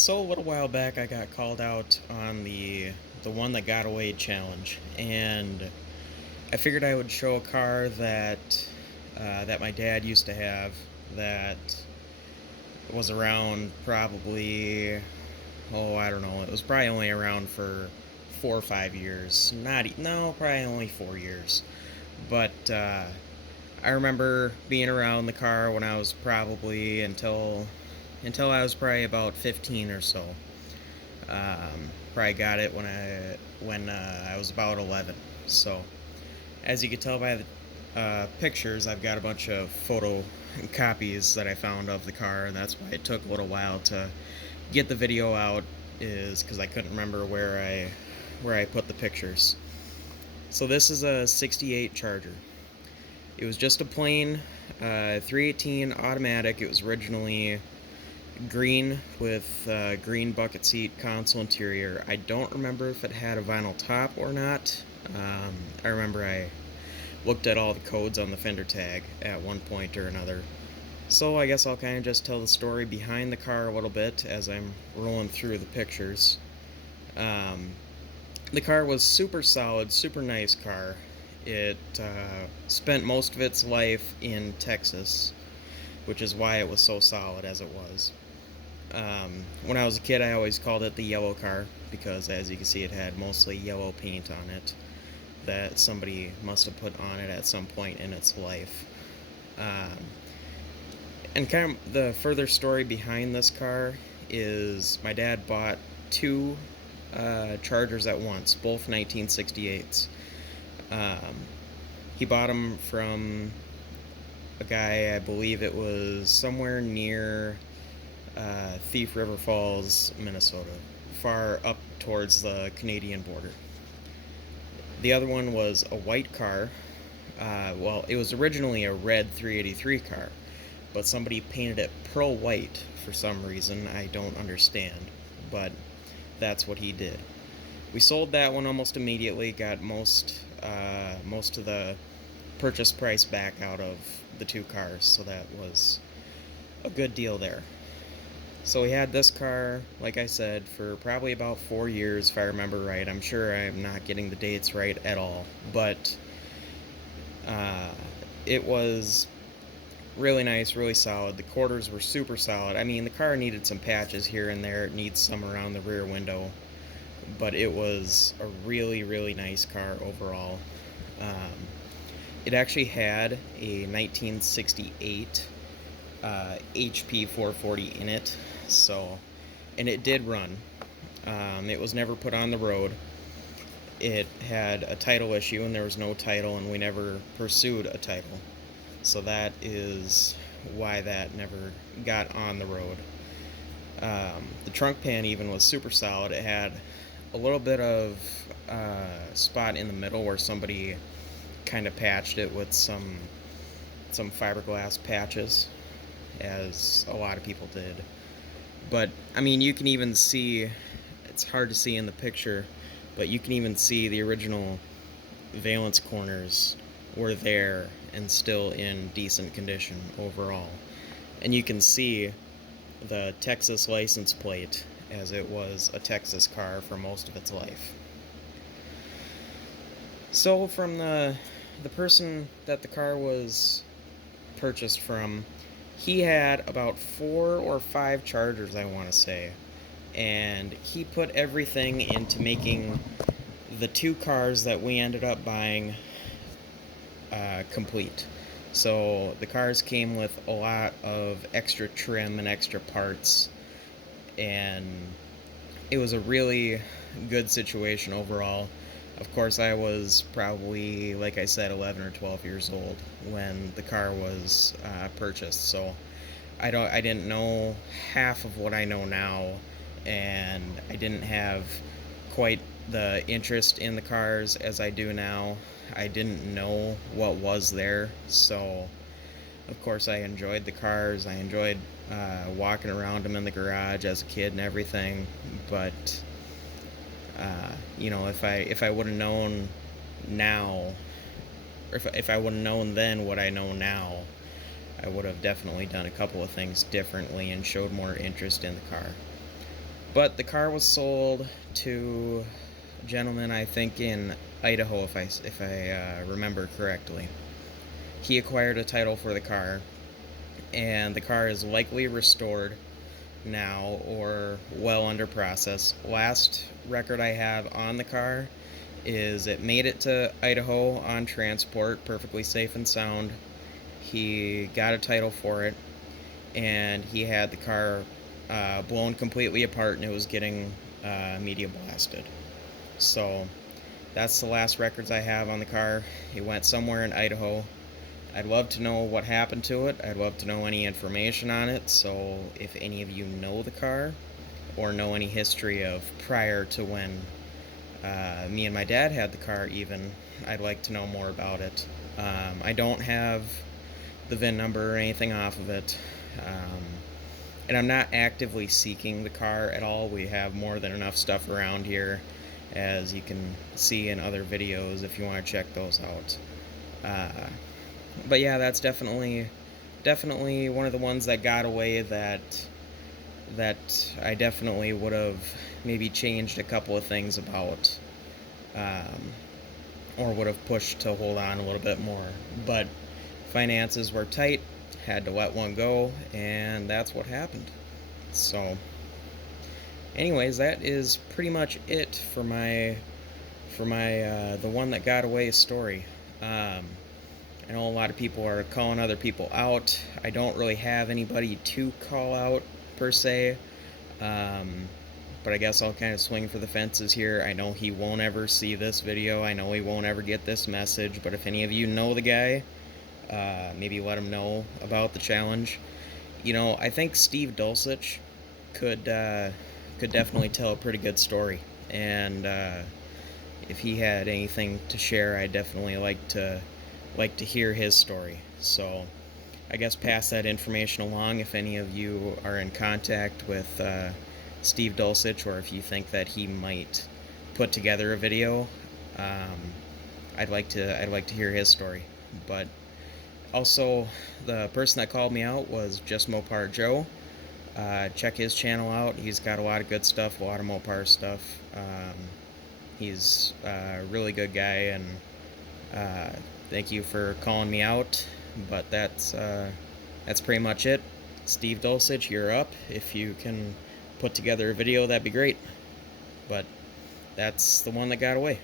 So a little while back, I got called out on the one that got away challenge, and I figured I would show a car that my dad used to have that was around probably, oh, I don't know, it was probably only around for 4 or 5 years. No, probably only 4 years. But I remember being around the car when I was probably until I was probably about 15 or so. Probably got it when I was about 11. So, as you can tell by the pictures, I've got a bunch of photo copies that I found of the car, and that's why it took a little while to get the video out. Is because I couldn't remember where I put the pictures. So this is a '68 Charger. It was just a plain 318 automatic. It was originally green with green bucket seat console interior. I don't remember if it had a vinyl top or not. I remember I looked at all the codes on the fender tag at one point or another. So I guess I'll kind of just tell the story behind the car a little bit as I'm rolling through the pictures. Um, the car was super solid, super nice car. It spent most of its life in Texas, which is why it was so solid as it was. When I was a kid, I always called it the yellow car because, as you can see, it had mostly yellow paint on it that somebody must have put on it at some point in its life. Um, and kind of the further story behind this car is my dad bought two Chargers at once, both 1968s. Um, he bought them from a guy, I believe it was somewhere near Thief River Falls, Minnesota, far up towards the Canadian border. The other one was a white car. Well, it was originally a red 383 car, but somebody painted it pearl white for some reason. I don't understand, but that's what he did. We sold that one almost immediately. Got most of the purchase price back out of the two cars, so that was a good deal there. So we had this car, like I said, for probably about 4 years, if I remember right. I'm sure I'm not getting the dates right at all, but uh, it was really nice, really solid. The quarters were super solid. I mean, the car needed some patches here and there. It needs some around the rear window, but it was a really, really nice car overall. Um, it actually had a 1968 HP 440 in it, so, and it did run. It was never put on the road. It had a title issue, and there was no title, and we never pursued a title. So that is why that never got on the road. The trunk pan even was super solid. It had a little bit of spot in the middle where somebody kind of patched it with some fiberglass patches, as a lot of people did. But I mean, you can even see, it's hard to see in the picture, but you can even see the original valence corners were there and still in decent condition overall. And you can see the Texas license plate, as it was a Texas car for most of its life. So from the person that the car was purchased from, he had about 4 or 5 Chargers, I want to say, and he put everything into making the two cars that we ended up buying complete. So the cars came with a lot of extra trim and extra parts, and it was a really good situation overall. Of course, I was probably, like I said, 11 or 12 years old when the car was purchased, so I didn't know half of what I know now, and I didn't have quite the interest in the cars as I do now. I didn't know what was there, so of course I enjoyed the cars. I enjoyed walking around them in the garage as a kid and everything, but if I would have known now, or if I would have known then what I know now, I would have definitely done a couple of things differently and showed more interest in the car. But the car was sold to a gentleman, I think in Idaho, if I remember correctly. He acquired a title for the car, and the car is likely restored now or well under process. Last record I have on the car is it made it to Idaho on transport, perfectly safe and sound. He got a title for it, and he had the car blown completely apart, and it was getting media blasted. So that's the last records I have on the car. It went somewhere in Idaho. I'd love to know what happened to it. I'd love to know any information on it. So if any of you know the car or know any history of prior to when me and my dad had the car, even, I'd like to know more about it. I don't have the VIN number or anything off of it. And I'm not actively seeking the car at all. We have more than enough stuff around here, as you can see in other videos if you want to check those out. But yeah, that's definitely one of the ones that got away that I definitely would have maybe changed a couple of things about, um, or would have pushed to hold on a little bit more. But finances were tight, had to let one go, and that's what happened. So, anyways, that is pretty much it for my the one that got away story. I know a lot of people are calling other people out. I don't really have anybody to call out per se, but I guess I'll kind of swing for the fences here. I know he won't ever see this video. I know he won't ever get this message, but if any of you know the guy, maybe let him know about the challenge. You know, I think Steve Dulcich could definitely tell a pretty good story, and if he had anything to share, I'd definitely like to hear his story. So I guess pass that information along if any of you are in contact with Steve Dulcich, or if you think that he might put together a video. Um, I'd like to hear his story. But also, the person that called me out was Just Mopar Joe. Check his channel out. He's got a lot of good stuff, a lot of Mopar stuff. He's a really good guy, and thank you for calling me out. But that's pretty much it. Steve Dulcich, you're up. If you can put together a video, that'd be great. But that's the one that got away.